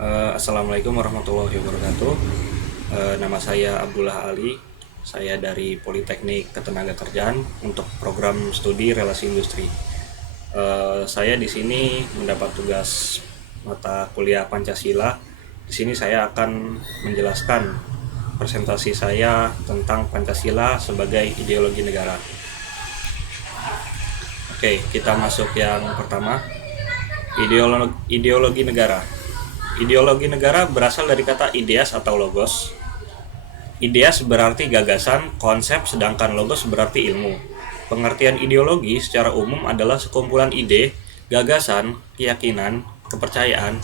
Assalamualaikum warahmatullahi wabarakatuh. Nama saya Abdullah Ali. Saya dari Politeknik Ketenagakerjaan untuk program studi relasi industri. Saya di sini mendapat tugas mata kuliah Pancasila. Di sini saya akan menjelaskan presentasi saya tentang Pancasila sebagai ideologi negara. Oke, kita masuk yang pertama. Ideologi negara. Ideologi negara berasal dari kata ideas atau logos. Ideas berarti gagasan, konsep, sedangkan logos berarti ilmu. Pengertian ideologi secara umum adalah sekumpulan ide, gagasan, keyakinan, kepercayaan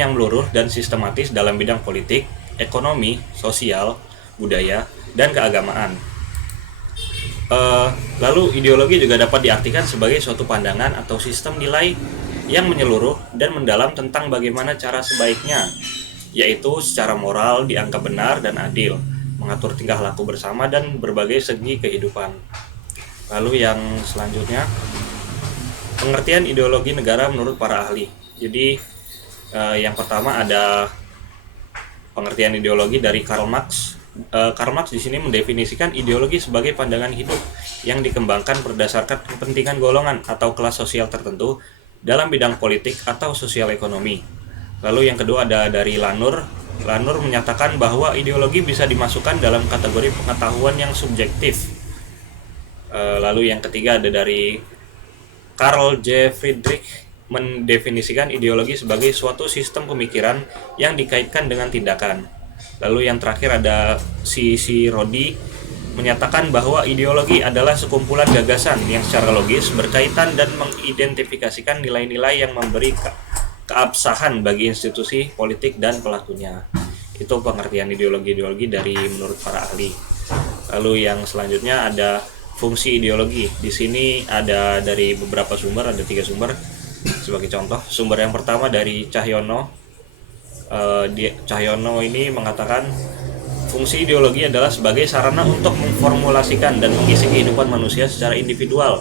yang meluruh dan sistematis dalam bidang politik, ekonomi, sosial, budaya, dan keagamaan. Lalu ideologi juga dapat diartikan sebagai suatu pandangan atau sistem nilai yang menyeluruh dan mendalam tentang bagaimana cara sebaiknya, yaitu secara moral dianggap benar dan adil, mengatur tingkah laku bersama dan berbagai segi kehidupan. Lalu yang selanjutnya, pengertian ideologi negara menurut para ahli. Jadi yang pertama ada pengertian ideologi dari Karl Marx. Karl Marx di sini mendefinisikan ideologi sebagai pandangan hidup yang dikembangkan berdasarkan kepentingan golongan atau kelas sosial tertentu dalam bidang politik atau sosial ekonomi. Lalu yang kedua ada dari Lanur. Lanur menyatakan bahwa ideologi bisa dimasukkan dalam kategori pengetahuan yang subjektif. Lalu yang ketiga ada dari Carl J. Friedrich, mendefinisikan ideologi sebagai suatu sistem pemikiran yang dikaitkan dengan tindakan. Lalu yang terakhir ada C.C. Rodi, menyatakan bahwa ideologi adalah sekumpulan gagasan yang secara logis berkaitan dan mengidentifikasikan nilai-nilai yang memberi keabsahan bagi institusi politik dan pelakunya. Itu pengertian ideologi dari menurut para ahli. Lalu yang selanjutnya ada fungsi ideologi. Di sini ada dari beberapa sumber, ada 3 sumber sebagai contoh. Sumber yang pertama dari Cahyono. Cahyono ini mengatakan fungsi ideologi adalah sebagai sarana untuk memformulasikan dan mengisi kehidupan manusia secara individual.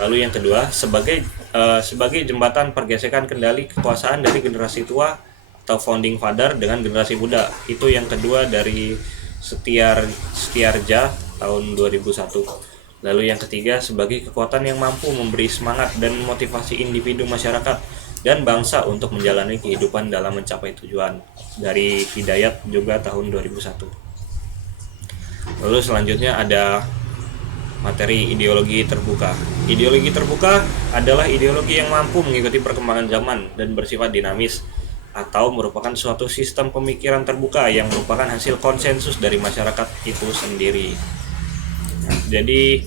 Lalu yang kedua, sebagai jembatan pergesekan kendali kekuasaan dari generasi tua atau founding father dengan generasi muda. Itu yang kedua dari Setiarja tahun 2001. Lalu yang ketiga, sebagai kekuatan yang mampu memberi semangat dan motivasi individu, masyarakat, dan bangsa untuk menjalani kehidupan dalam mencapai tujuan, dari Hidayat juga tahun 2001. Lalu selanjutnya ada materi ideologi terbuka. Ideologi terbuka adalah ideologi yang mampu mengikuti perkembangan zaman dan bersifat dinamis, atau merupakan suatu sistem pemikiran terbuka yang merupakan hasil konsensus dari masyarakat itu sendiri. Nah, jadi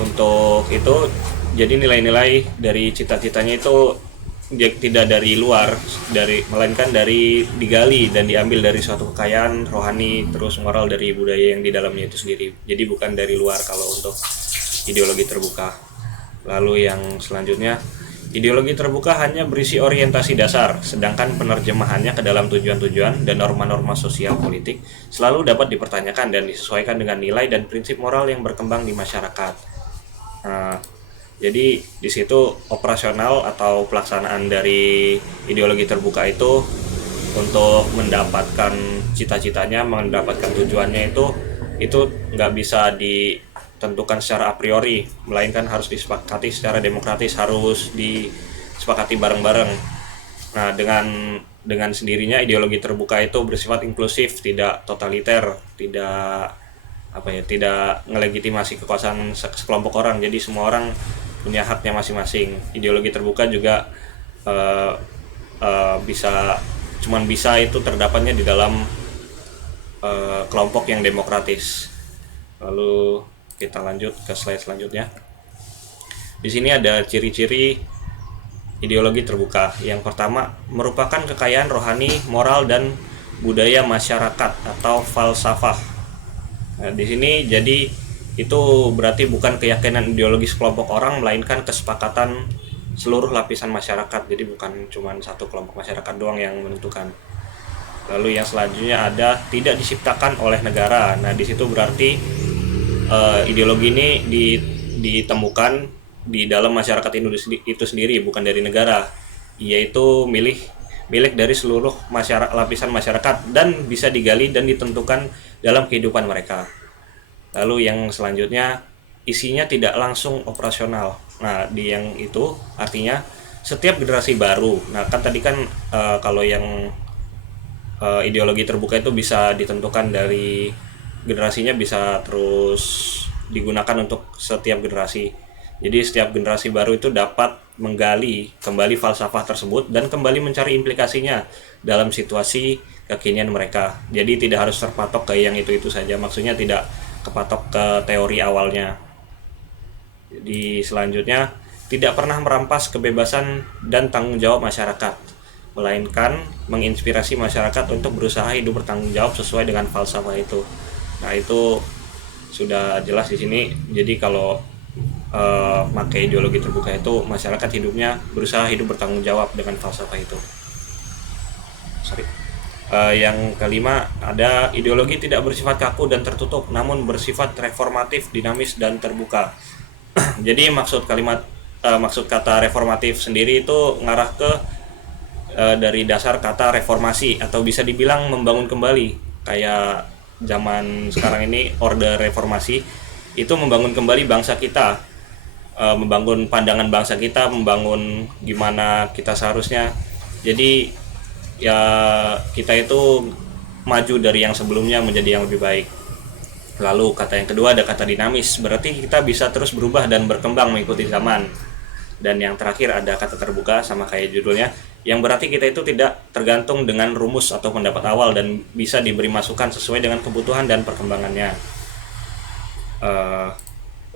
untuk itu, jadi nilai-nilai dari cita-citanya itu tidak dari luar, melainkan dari digali dan diambil dari suatu kekayaan rohani, terus moral dari budaya yang di dalamnya itu sendiri. Jadi bukan dari luar kalau untuk ideologi terbuka. Lalu yang selanjutnya, ideologi terbuka hanya berisi orientasi dasar, sedangkan penerjemahannya ke dalam tujuan-tujuan dan norma-norma sosial politik selalu dapat dipertanyakan dan disesuaikan dengan nilai dan prinsip moral yang berkembang di masyarakat. Jadi di situ operasional atau pelaksanaan dari ideologi terbuka itu untuk mendapatkan cita-citanya, mendapatkan tujuannya itu nggak bisa ditentukan secara a priori, melainkan harus disepakati secara demokratis, harus disepakati bareng-bareng. Nah, dengan sendirinya ideologi terbuka itu bersifat inklusif, tidak totaliter, tidak ngelegitimasi kekuasaan sekelompok orang. Jadi semua orang punya haknya masing-masing. Ideologi terbuka juga bisa itu terdapatnya di dalam kelompok yang demokratis. Lalu kita lanjut ke slide selanjutnya. Di sini ada ciri-ciri ideologi terbuka. Yang pertama, merupakan kekayaan rohani, moral, dan budaya masyarakat atau falsafah. Nah, di sini jadi itu berarti bukan keyakinan ideologis kelompok orang, melainkan kesepakatan seluruh lapisan masyarakat. Jadi bukan cuma satu kelompok masyarakat doang yang menentukan. Lalu yang selanjutnya ada tidak diciptakan oleh negara. Nah, di situ berarti ideologi ini ditemukan di dalam masyarakat itu sendiri, bukan dari negara. yaitu milik dari seluruh lapisan masyarakat dan bisa digali dan ditentukan dalam kehidupan mereka. Lalu yang selanjutnya, isinya tidak langsung operasional. Nah, di yang itu artinya setiap generasi baru. Nah, kan tadi kan kalau yang ideologi terbuka itu bisa ditentukan dari generasinya, bisa terus digunakan untuk setiap generasi. Jadi setiap generasi baru itu dapat menggali kembali falsafah tersebut dan kembali mencari implikasinya dalam situasi kekinian mereka. Jadi tidak harus terpatok ke yang itu-itu saja, maksudnya tidak kepatok ke teori awalnya. Jadi selanjutnya, tidak pernah merampas kebebasan dan tanggung jawab masyarakat, melainkan menginspirasi masyarakat untuk berusaha hidup bertanggung jawab sesuai dengan falsafah itu. Nah, itu sudah jelas di sini. Jadi kalau pakai ideologi terbuka itu masyarakat hidupnya berusaha hidup bertanggung jawab dengan falsafah itu. Yang kelima, ada ideologi tidak bersifat kaku dan tertutup, namun bersifat reformatif, dinamis, dan terbuka. Jadi maksud kata reformatif sendiri itu ngarah ke dari dasar kata reformasi, atau bisa dibilang membangun kembali. Kayak zaman sekarang ini orde reformasi itu membangun kembali bangsa kita, membangun pandangan bangsa kita, membangun gimana kita seharusnya. Jadi ya kita itu maju dari yang sebelumnya menjadi yang lebih baik. Lalu kata yang kedua ada kata dinamis, berarti kita bisa terus berubah dan berkembang mengikuti zaman. Dan yang terakhir ada kata terbuka, sama kayak judulnya, yang berarti kita itu tidak tergantung dengan rumus atau pendapat awal dan bisa diberi masukan sesuai dengan kebutuhan dan perkembangannya.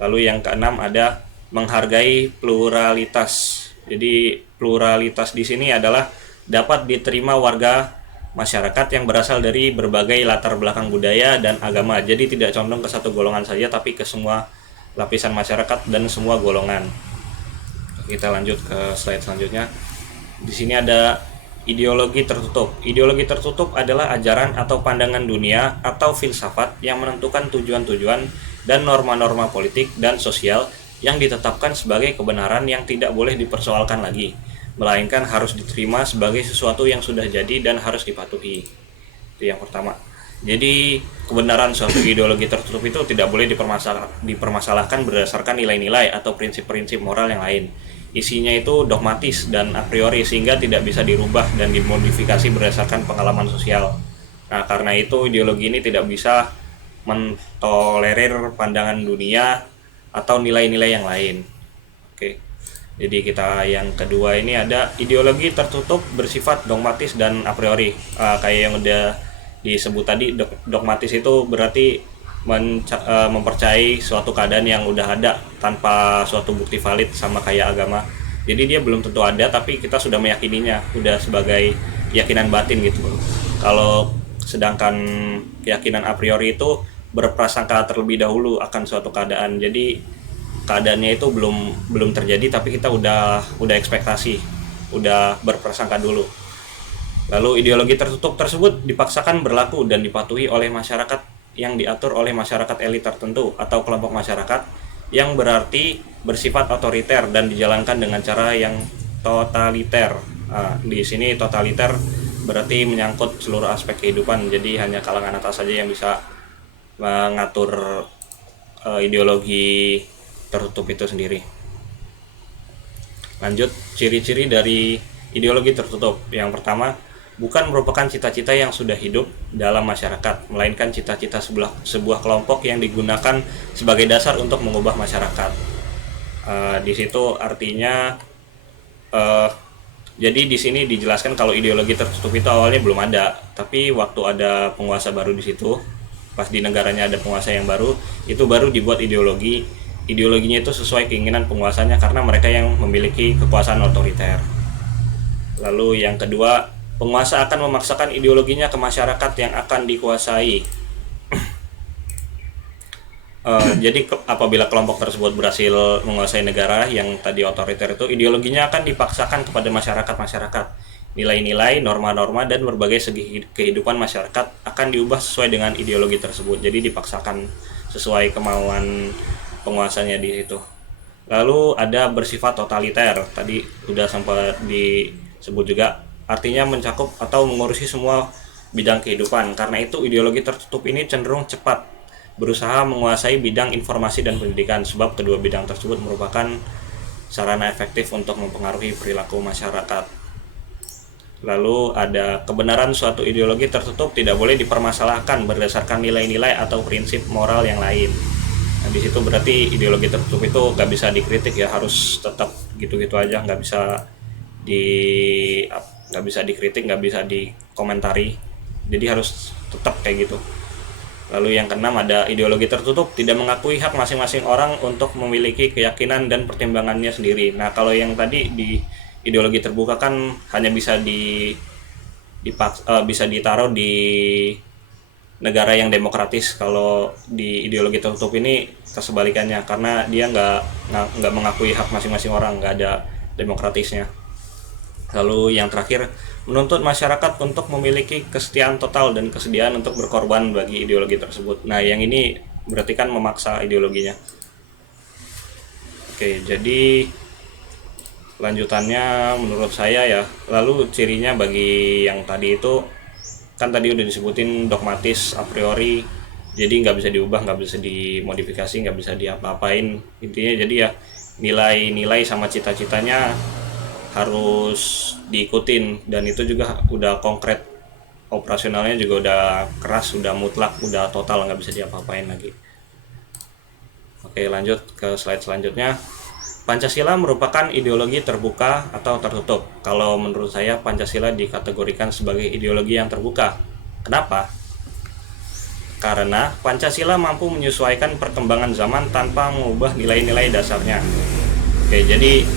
Lalu yang keenam ada menghargai pluralitas. Jadi pluralitas di sini adalah dapat diterima warga masyarakat yang berasal dari berbagai latar belakang budaya dan agama. Jadi tidak condong ke satu golongan saja, tapi ke semua lapisan masyarakat dan semua golongan. Kita lanjut ke slide selanjutnya. Di sini ada ideologi tertutup. Ideologi tertutup adalah ajaran atau pandangan dunia atau filsafat yang menentukan tujuan-tujuan dan norma-norma politik dan sosial yang ditetapkan sebagai kebenaran yang tidak boleh dipersoalkan lagi, melainkan harus diterima sebagai sesuatu yang sudah jadi dan harus dipatuhi. Itu yang pertama. Jadi kebenaran suatu ideologi tertutup itu tidak boleh dipermasalahkan berdasarkan nilai-nilai atau prinsip-prinsip moral yang lain. Isinya itu dogmatis dan a priori, sehingga tidak bisa dirubah dan dimodifikasi berdasarkan pengalaman sosial. Nah, karena itu ideologi ini tidak bisa mentolerir pandangan dunia atau nilai-nilai yang lain. Oke. Jadi kita yang kedua ini ada ideologi tertutup bersifat dogmatis dan a priori. Kayak yang udah disebut tadi, dogmatis itu berarti mempercayai suatu keadaan yang udah ada tanpa suatu bukti valid, sama kayak agama. Jadi dia belum tentu ada, tapi kita sudah meyakininya, udah sebagai keyakinan batin gitu. Kalau sedangkan keyakinan a priori itu berprasangka terlebih dahulu akan suatu keadaan. Jadi keadaannya itu belum terjadi, tapi kita udah ekspektasi, udah berprasangka dulu. Lalu ideologi tertutup tersebut dipaksakan berlaku dan dipatuhi oleh masyarakat yang diatur oleh masyarakat elit tertentu atau kelompok masyarakat, yang berarti bersifat otoriter dan dijalankan dengan cara yang totaliter. Di sini totaliter berarti menyangkut seluruh aspek kehidupan, jadi hanya kalangan atas saja yang bisa mengatur ideologi tertutup itu sendiri. Lanjut, ciri-ciri dari ideologi tertutup. Yang pertama, bukan merupakan cita-cita yang sudah hidup dalam masyarakat, melainkan cita-cita sebuah kelompok yang digunakan sebagai dasar untuk mengubah masyarakat. Di situ artinya, jadi di sini dijelaskan kalau ideologi tertutup itu awalnya belum ada, tapi waktu ada penguasa baru di situ, pas di negaranya ada penguasa yang baru, itu baru dibuat ideologi. Ideologinya itu sesuai keinginan penguasanya karena mereka yang memiliki kekuasaan otoriter. Lalu yang kedua, penguasa akan memaksakan ideologinya ke masyarakat yang akan dikuasai. Jadi apabila kelompok tersebut berhasil menguasai negara yang tadi otoriter itu, ideologinya akan dipaksakan kepada masyarakat. Nilai-nilai, norma-norma, dan berbagai segi kehidupan masyarakat akan diubah sesuai dengan ideologi tersebut. Jadi dipaksakan sesuai kemauan penguasanya di situ. Lalu ada bersifat totaliter. Tadi sudah sempat sebut juga, artinya mencakup atau mengurusi semua bidang kehidupan. Karena itu ideologi tertutup ini cenderung cepat berusaha menguasai bidang informasi dan pendidikan, sebab kedua bidang tersebut merupakan sarana efektif untuk mempengaruhi perilaku masyarakat. Lalu ada kebenaran suatu ideologi tertutup tidak boleh dipermasalahkan berdasarkan nilai-nilai atau prinsip moral yang lain. Nah, di situ berarti ideologi tertutup itu nggak bisa dikritik ya, harus tetap gitu-gitu aja, di nggak bisa dikritik, nggak bisa dikomentari, jadi harus tetap kayak gitu. Lalu yang keenam ada ideologi tertutup tidak mengakui hak masing-masing orang untuk memiliki keyakinan dan pertimbangannya sendiri. Nah, kalau yang tadi di ideologi terbuka kan hanya bisa bisa ditaruh di negara yang demokratis. Kalau di ideologi tertutup ini kesebalikannya, karena dia nggak mengakui hak masing-masing orang, nggak ada demokratisnya. Lalu yang terakhir, menuntut masyarakat untuk memiliki kesetiaan total dan kesediaan untuk berkorban bagi ideologi tersebut. Nah, yang ini berarti kan memaksa ideologinya. Oke, jadi lanjutannya menurut saya ya, lalu cirinya bagi yang tadi itu, kan tadi udah disebutin dogmatis a priori, jadi nggak bisa diubah, nggak bisa dimodifikasi, nggak bisa diapa-apain. Intinya jadi ya nilai-nilai sama cita-citanya harus diikutin, dan itu juga udah konkret, operasionalnya juga udah keras, udah mutlak, udah total, nggak bisa diapa-apain lagi. Oke, lanjut ke slide selanjutnya. Pancasila merupakan ideologi terbuka atau tertutup. Kalau menurut saya Pancasila dikategorikan sebagai ideologi yang terbuka. Kenapa? Karena Pancasila mampu menyesuaikan perkembangan zaman tanpa mengubah nilai-nilai dasarnya. Oke, jadi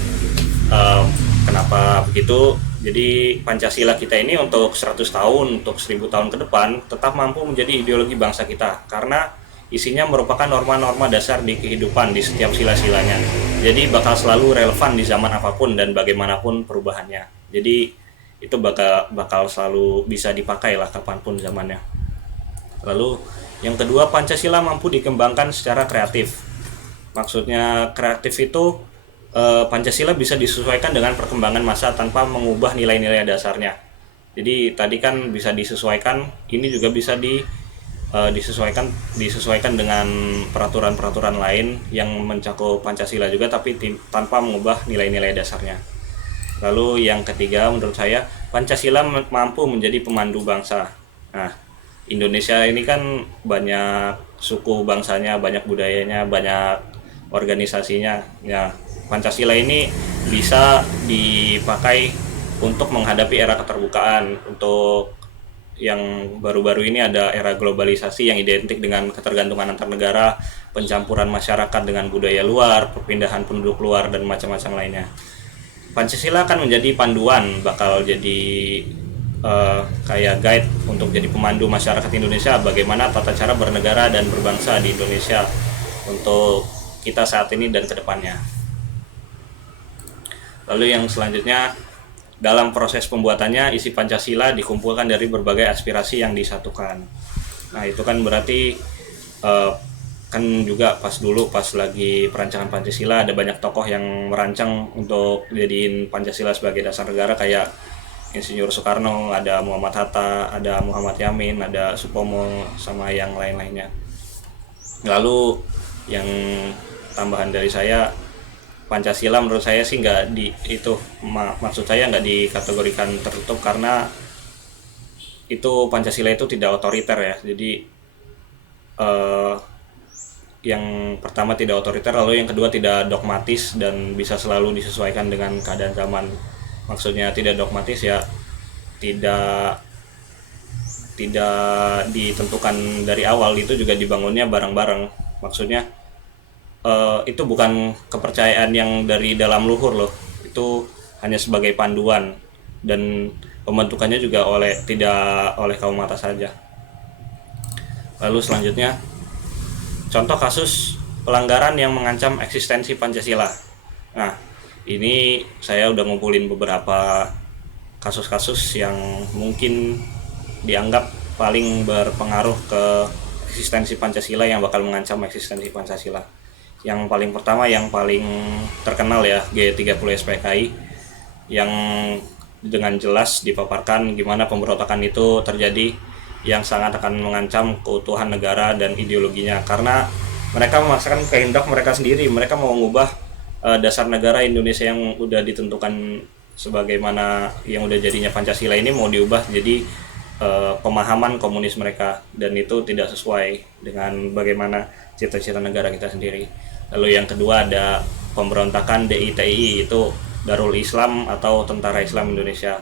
kenapa begitu? Jadi Pancasila kita ini untuk 100 tahun, untuk 1000 tahun ke depan tetap mampu menjadi ideologi bangsa kita, karena isinya merupakan norma-norma dasar di kehidupan di setiap sila-silanya. Jadi bakal selalu relevan di zaman apapun dan bagaimanapun perubahannya. Jadi itu bakal selalu bisa dipakai lah kapanpun zamannya. Lalu yang kedua, Pancasila mampu dikembangkan secara kreatif. Maksudnya kreatif itu Pancasila bisa disesuaikan dengan perkembangan masa tanpa mengubah nilai-nilai dasarnya. Jadi tadi kan bisa disesuaikan, ini juga bisa disesuaikan dengan peraturan-peraturan lain yang mencakup Pancasila juga, tapi tanpa mengubah nilai-nilai dasarnya. Lalu yang ketiga, menurut saya Pancasila mampu menjadi pemandu bangsa. Nah, Indonesia ini kan banyak suku bangsanya, banyak budayanya, banyak organisasinya. Ya, Pancasila ini bisa dipakai untuk menghadapi era keterbukaan. Untuk yang baru-baru ini ada era globalisasi yang identik dengan ketergantungan antar negara, pencampuran masyarakat dengan budaya luar, perpindahan penduduk luar, dan macam-macam lainnya. Pancasila akan menjadi panduan, bakal jadi kayak guide untuk jadi pemandu masyarakat Indonesia bagaimana tata cara bernegara dan berbangsa di Indonesia untuk kita saat ini dan kedepannya. Lalu yang selanjutnya, dalam proses pembuatannya, isi Pancasila dikumpulkan dari berbagai aspirasi yang disatukan. Nah, itu kan berarti kan juga pas lagi perancangan Pancasila ada banyak tokoh yang merancang untuk jadiin Pancasila sebagai dasar negara, kayak Insinyur Soekarno, ada Muhammad Hatta, ada Muhammad Yamin, ada Supomo, sama yang lain-lainnya. Lalu yang tambahan dari saya, Pancasila menurut saya sih maksud saya nggak dikategorikan tertutup, karena itu Pancasila itu tidak otoriter ya. Jadi yang pertama tidak otoriter, lalu yang kedua tidak dogmatis dan bisa selalu disesuaikan dengan keadaan zaman. Maksudnya tidak dogmatis ya, tidak ditentukan dari awal, itu juga dibangunnya bareng-bareng. Maksudnya itu bukan kepercayaan yang dari dalam luhur loh, itu hanya sebagai panduan, dan pembentukannya juga tidak oleh kaum atas saja. Lalu selanjutnya, contoh kasus pelanggaran yang mengancam eksistensi Pancasila. Nah, ini saya udah ngumpulin beberapa kasus-kasus yang mungkin dianggap paling berpengaruh ke eksistensi Pancasila, yang bakal mengancam eksistensi Pancasila. Yang paling pertama, yang paling terkenal ya, G30 SPKI, yang dengan jelas dipaparkan gimana pemberontakan itu terjadi yang sangat akan mengancam keutuhan negara dan ideologinya, karena mereka memaksakan kehendak mereka sendiri. Mereka mau mengubah dasar negara Indonesia yang udah ditentukan sebagaimana yang udah jadinya Pancasila ini, mau diubah jadi pemahaman komunis mereka, dan itu tidak sesuai dengan bagaimana cita-cita negara kita sendiri. Lalu yang kedua ada pemberontakan DITI, itu Darul Islam atau Tentara Islam Indonesia.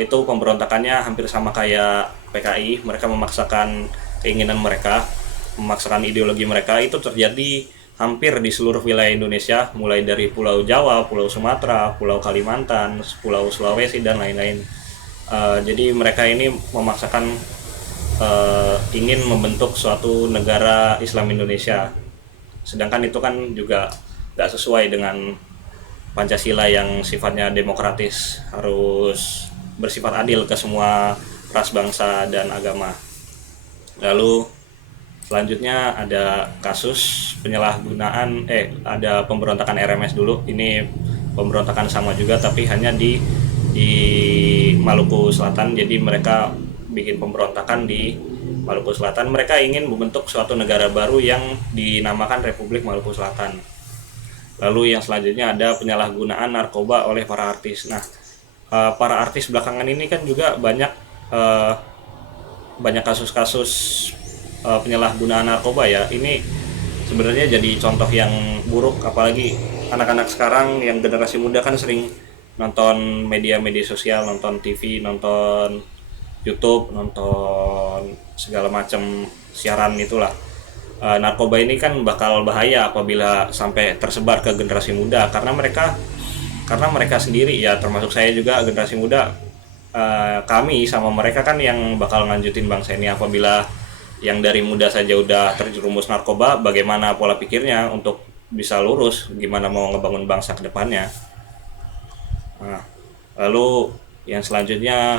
Itu pemberontakannya hampir sama kayak PKI. Mereka memaksakan keinginan mereka, memaksakan ideologi mereka. Itu terjadi hampir di seluruh wilayah Indonesia, mulai dari Pulau Jawa, Pulau Sumatera, Pulau Kalimantan, Pulau Sulawesi, dan lain-lain. Jadi mereka ini memaksakan ingin membentuk suatu negara Islam Indonesia, sedangkan itu kan juga gak sesuai dengan Pancasila yang sifatnya demokratis, harus bersifat adil ke semua ras, bangsa, dan agama. Lalu selanjutnya ada kasus penyalahgunaan, ada pemberontakan RMS dulu. Ini pemberontakan sama juga tapi hanya di Maluku Selatan. Jadi mereka bikin pemberontakan di Maluku Selatan. Mereka ingin membentuk suatu negara baru yang dinamakan Republik Maluku Selatan. Lalu yang selanjutnya ada penyalahgunaan narkoba oleh para artis. Nah, para artis belakangan ini kan juga banyak kasus-kasus penyalahgunaan narkoba ya. Ini sebenarnya jadi contoh yang buruk, apalagi anak-anak sekarang yang generasi muda kan sering nonton media-media sosial, nonton TV, nonton YouTube, nonton segala macam siaran itulah. Narkoba ini kan bakal bahaya apabila sampai tersebar ke generasi muda, karena mereka sendiri ya, termasuk saya juga generasi muda, kami sama mereka kan yang bakal lanjutin bangsa ini. Apabila yang dari muda saja udah terjerumus narkoba, bagaimana pola pikirnya untuk bisa lurus, gimana mau ngebangun bangsa ke depannya. Nah, lalu yang selanjutnya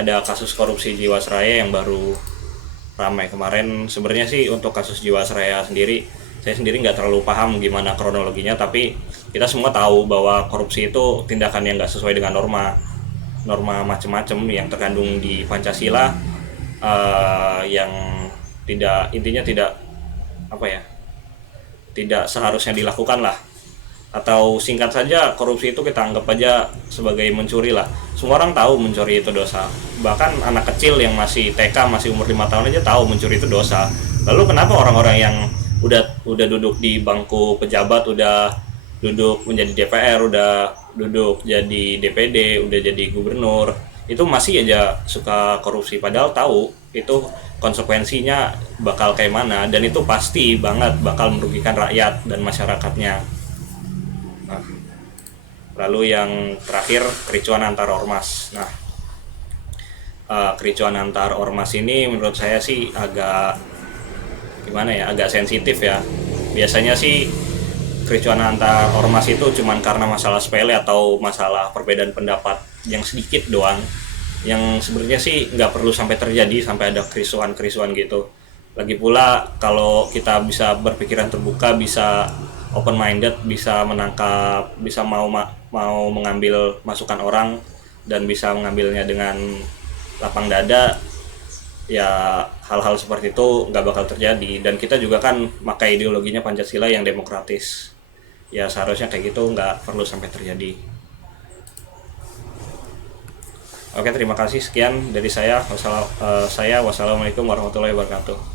ada kasus korupsi Jiwasraya yang baru ramai kemarin. Sebenarnya sih untuk kasus Jiwasraya sendiri, saya sendiri nggak terlalu paham gimana kronologinya, tapi kita semua tahu bahwa korupsi itu tindakan yang nggak sesuai dengan norma macam-macam yang terkandung di Pancasila, yang tidak seharusnya dilakukan lah. Atau singkat saja, korupsi itu kita anggap aja sebagai mencuri lah. Semua orang tahu mencuri itu dosa. Bahkan anak kecil yang masih TK, masih umur 5 tahun aja tahu mencuri itu dosa. Lalu kenapa orang-orang yang udah duduk di bangku pejabat, udah duduk menjadi DPR, udah duduk jadi DPD, udah jadi gubernur, itu masih aja suka korupsi, padahal tahu itu konsekuensinya bakal kayak mana, dan itu pasti banget bakal merugikan rakyat dan masyarakatnya. Nah, lalu yang terakhir, kericuan antar ormas. Nah, kericuan antar ormas ini menurut saya sih agak sensitif ya. Biasanya sih kericuan antar ormas itu cuman karena masalah sepele atau masalah perbedaan pendapat yang sedikit doang, yang sebenarnya sih nggak perlu sampai terjadi sampai ada kerisuan gitu. Lagi pula kalau kita bisa berpikiran terbuka, bisa open minded, bisa menangkap, bisa mau mengambil masukan orang dan bisa mengambilnya dengan lapang dada, ya hal-hal seperti itu nggak bakal terjadi. Dan kita juga kan pakai ideologinya Pancasila yang demokratis, ya seharusnya kayak gitu nggak perlu sampai terjadi. Oke, terima kasih, sekian dari saya. Wassalamualaikum warahmatullahi wabarakatuh.